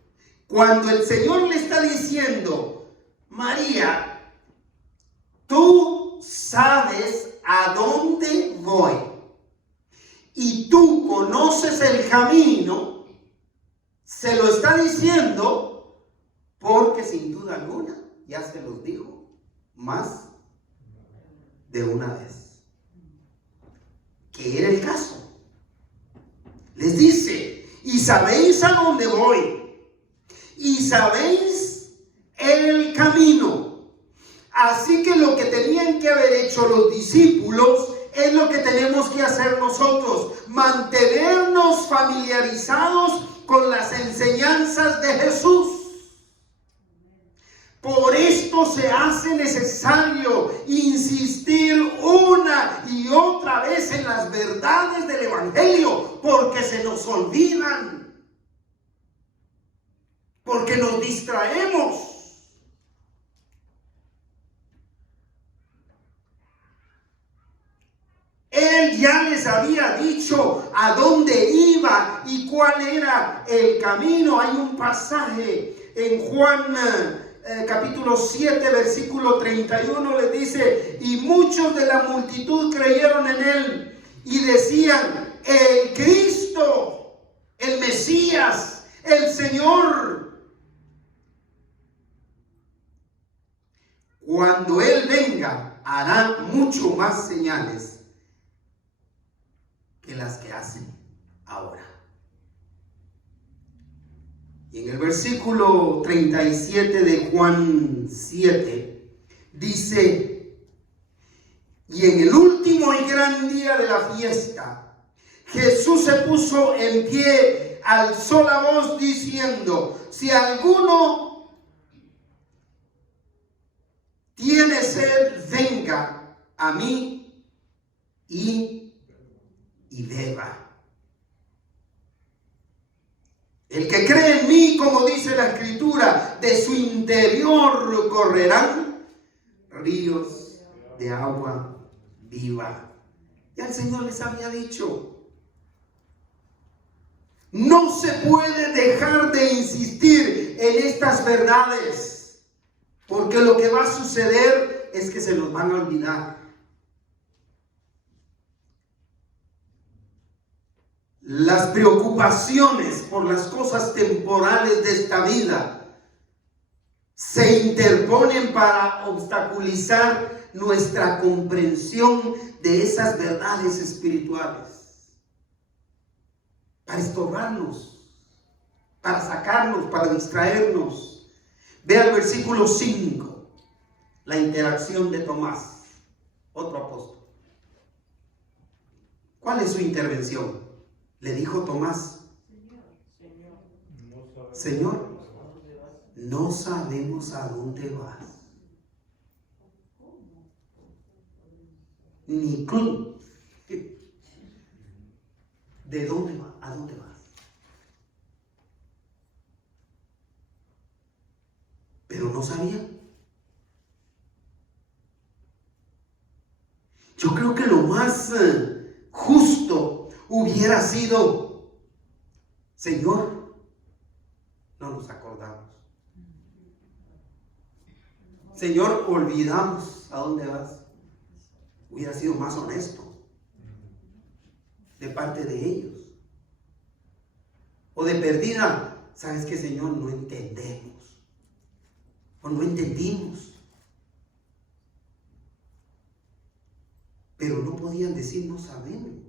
cuando el Señor le está diciendo, María, tú sabes a dónde voy y tú conoces el camino, se lo está diciendo porque sin duda alguna ya se los dijo más de una vez, que era el caso. Les dice, y sabéis a dónde voy, y sabéis el camino. Así que lo que tenían que haber hecho los discípulos es lo que tenemos que hacer nosotros, mantenernos familiarizados con las enseñanzas de Jesús. Por esto se hace necesario insistir una y otra vez en las verdades del Evangelio, porque se nos olvidan, porque nos distraemos. Él ya les había dicho a dónde iba y cuál era el camino. Hay un pasaje en Juan capítulo 7, versículo 31, le dice, y muchos de la multitud creyeron en él y decían, el Cristo, el Mesías, el Señor. Cuando Él venga, hará mucho más señales que las que hacen ahora. Y en el versículo 37 de Juan 7 dice: y en el último y gran día de la fiesta, Jesús se puso en pie, alzó la voz diciendo: si alguno tiene sed, venga a mí y beba. El que cree en mí, como dice la Escritura, de su interior correrán ríos de agua viva. Ya el Señor les había dicho: no se puede dejar de insistir en estas verdades, porque lo que va a suceder es que se nos van a olvidar. Las preocupaciones por las cosas temporales de esta vida se interponen para obstaculizar nuestra comprensión de esas verdades espirituales, para estorbarnos, para sacarnos, para distraernos. Vea el versículo 5, la interacción de Tomás, otro apóstol. ¿Cuál es su intervención? Le dijo Tomás: Señor, no sabemos a dónde vas. Ni club. ¿De dónde vas? ¿A dónde vas? Pero no sabía. Yo creo que lo más justo hubiera sido: Señor, no nos acordamos. Señor, olvidamos a dónde vas. Hubiera sido más honesto de parte de ellos. O de perdida: ¿sabes qué, Señor? No entendemos. O no entendimos. Pero no podían decir no sabemos.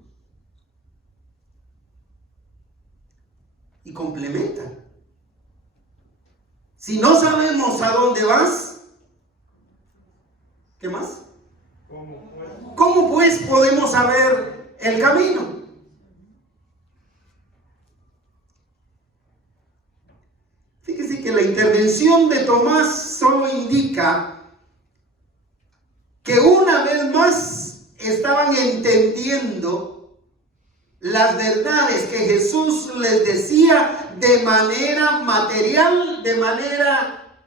Y complementan: si no sabemos a dónde vas, ¿qué más? ¿Cómo pues podemos saber el camino? Fíjese que la intervención de Tomás solo indica que una vez más estaban entendiendo las verdades que Jesús les decía de manera material, de manera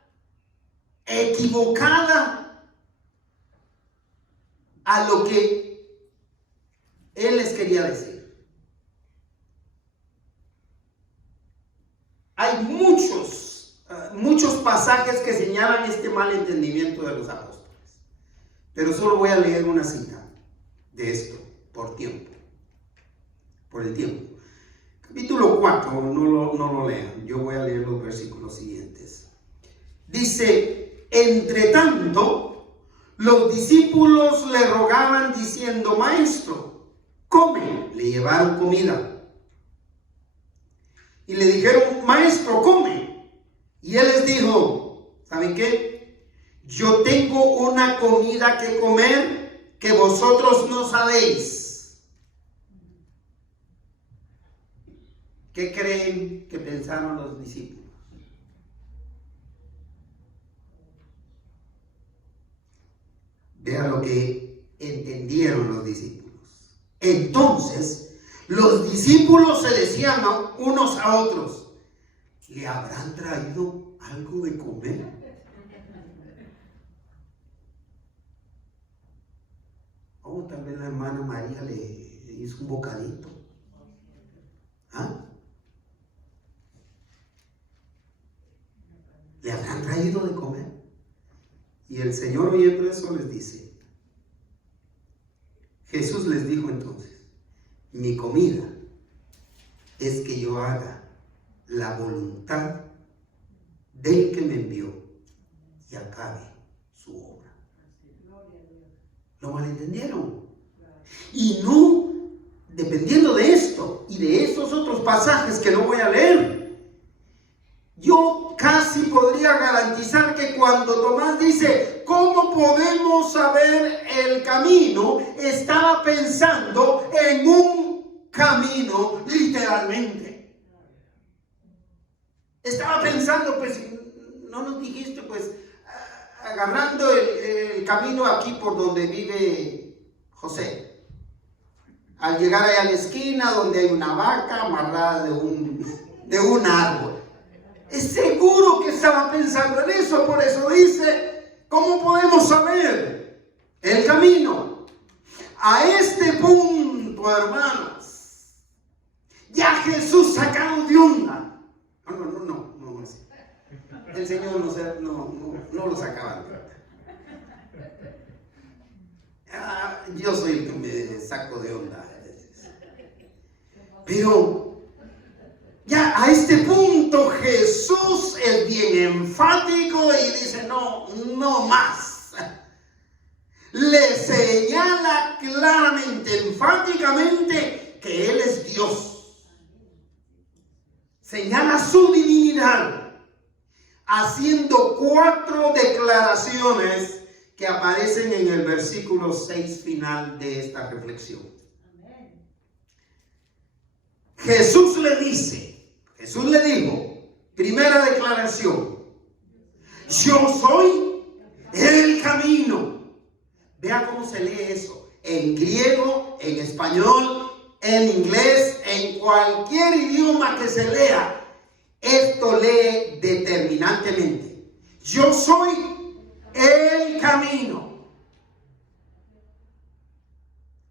equivocada a lo que Él les quería decir. Hay muchos pasajes que señalan este mal entendimiento de los apóstoles, pero solo voy a leer una cita de esto por el tiempo. Capítulo 4, no lo lean, yo voy a leer los versículos siguientes. Dice: entre tanto, los discípulos le rogaban diciendo: Maestro, come. Le llevaron comida y le dijeron: Maestro, come. Y él les dijo: ¿saben qué? Yo tengo una comida que comer que vosotros no sabéis. ¿Qué creen que pensaron los discípulos? Vean lo que entendieron los discípulos. Entonces, los discípulos se decían unos a otros: ¿le habrán traído algo de comer? O tal vez la hermana María le hizo un bocadito. ¿Ah? ¿Le habrán traído de comer? Y el Señor, oyendo eso, les dice: Jesús les dijo entonces: mi comida es que yo haga la voluntad del que me envió y acabe su obra. ¿Lo malentendieron? Y no, dependiendo de esto y de estos otros pasajes que no voy a leer, yo casi podría garantizar que cuando Tomás dice, ¿cómo podemos saber el camino?, estaba pensando en un camino literalmente. Estaba pensando, pues, no nos dijiste, pues, agarrando el camino aquí por donde vive José. Al llegar allá a la esquina donde hay una vaca amarrada de un árbol. Es seguro que estaba pensando en eso, por eso dice, ¿cómo podemos saber el camino? A este punto, hermanos, ya Jesús sacado de onda. No, el Señor no lo sacaba de onda. Yo soy el que me saco de onda a veces. Pero ya a este punto Jesús es bien enfático y dice, no más. Le señala claramente, enfáticamente, que Él es Dios. Señala su divinidad, haciendo 4 declaraciones que aparecen en el versículo 6 final de esta reflexión. Jesús le dijo, primera declaración, yo soy el camino. Vea cómo se lee eso, en griego, en español, en inglés, en cualquier idioma que se lea, esto lee determinantemente. Yo soy el camino.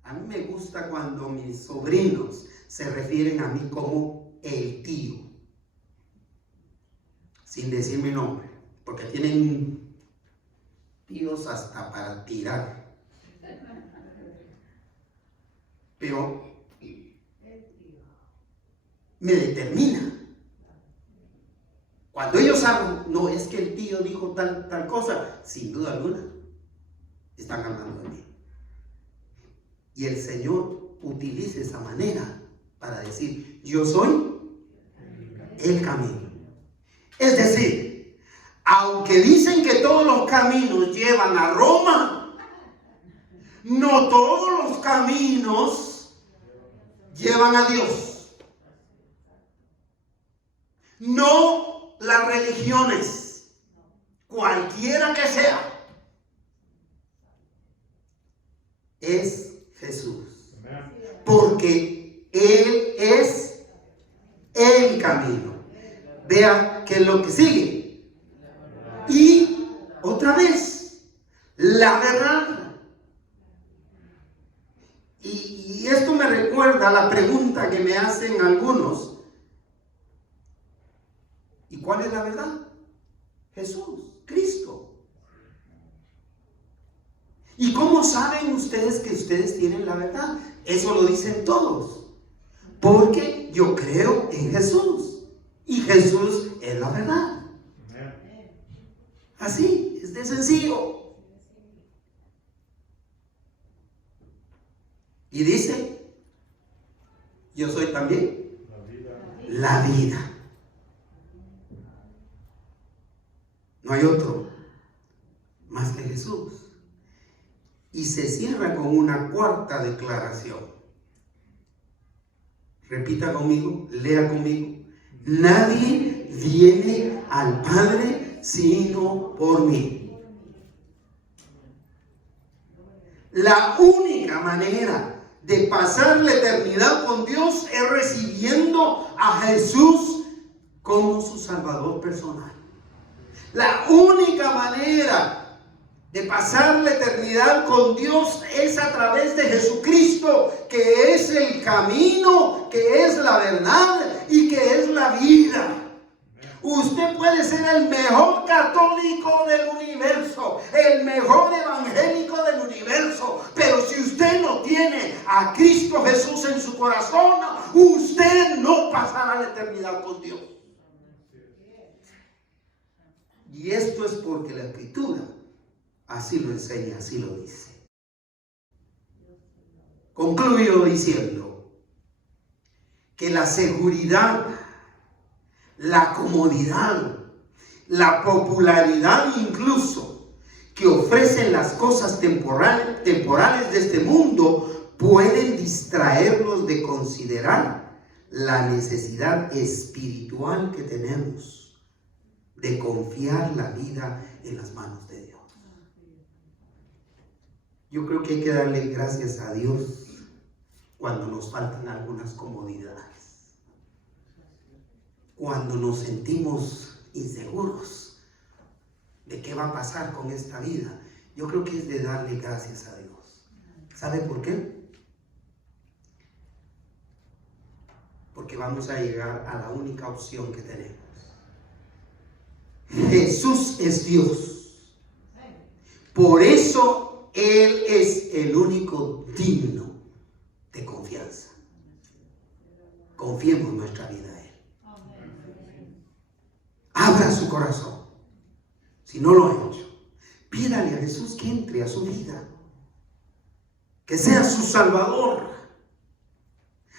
A mí me gusta cuando mis sobrinos se refieren a mí como el tío, sin decir mi nombre, porque tienen tíos hasta para tirar. Pero me determina. Cuando ellos hablan, no es que el tío dijo tal cosa, sin duda alguna, están hablando de mí. Y el Señor utiliza esa manera para decir, yo soy el camino. Es decir, aunque dicen que todos los caminos llevan a Roma, no todos los caminos llevan a Dios. No las religiones, cualquiera que sea, es Jesús. Porque Él es el camino. Vea que es lo que sigue. Y otra vez, la verdad. Y esto me recuerda a la pregunta que me hacen algunos. ¿Y cuál es la verdad? Jesús, Cristo. ¿Y cómo saben ustedes que ustedes tienen la verdad? Eso lo dicen todos. Porque yo creo en Jesús. Y Jesús es la verdad. Así, es de sencillo. Y dice, yo soy también la vida. No hay otro más que Jesús. Y se cierra con una 4ª declaración. Repita conmigo, lea conmigo. Nadie viene al Padre sino por mí. La única manera de pasar la eternidad con Dios es recibiendo a Jesús como su Salvador personal. La única manera de pasar la eternidad con Dios es a través de Jesucristo, que es el camino, que es la verdad y que es la vida. Usted puede ser el mejor católico del universo, el mejor evangélico del universo, pero si usted no tiene a Cristo Jesús en su corazón, usted no pasará la eternidad con Dios. Y esto es porque la Escritura así lo enseña, así lo dice. Concluyo diciendo que la seguridad la comodidad, la popularidad incluso que ofrecen las cosas temporales de este mundo pueden distraernos de considerar la necesidad espiritual que tenemos de confiar la vida en las manos de Dios. Yo creo que hay que darle gracias a Dios cuando nos faltan algunas comodidades, cuando nos sentimos inseguros de qué va a pasar con esta vida. Yo creo que es de darle gracias a Dios. ¿Sabe por qué? Porque vamos a llegar a la única opción que tenemos. Jesús es Dios. Por eso Él es el único digno de confianza. Confiemos nuestra vida a Él. Abra su corazón. Si no lo ha hecho, pídale a Jesús que entre a su vida, que sea su Salvador.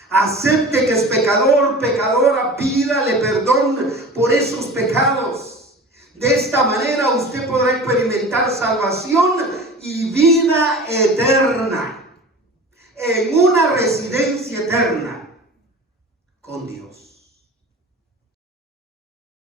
Acepte que es pecador, pecadora, pídale perdón por esos pecados. De esta manera usted podrá experimentar salvación y vida eterna, en una residencia eterna con Dios.